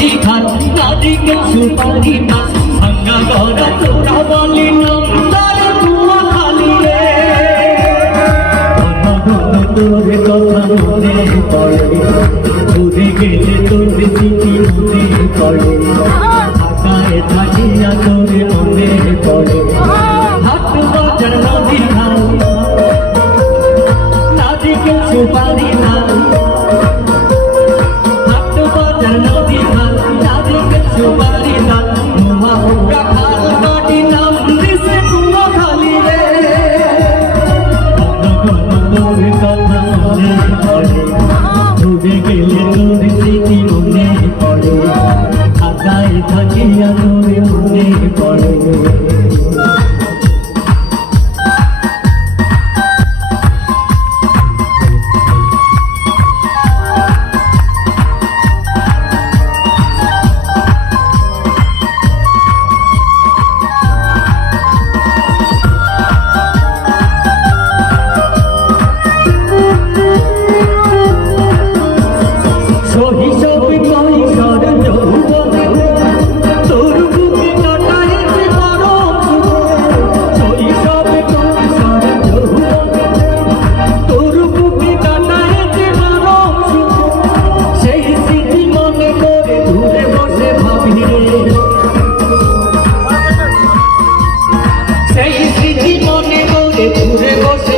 মাঝি খান নারিকেল সুপারি পান ভাঙ্গা গড়া তোরা বলি নাম তার কুয়া খালি রে কথা মনে পড়ে। ঘুরে গেলে তোর দিদি মনে পড়ে। তোর স্মৃতি মনে পড়ে আকায় থাকে আতরে মনে পড়ে। ঘুরে বসে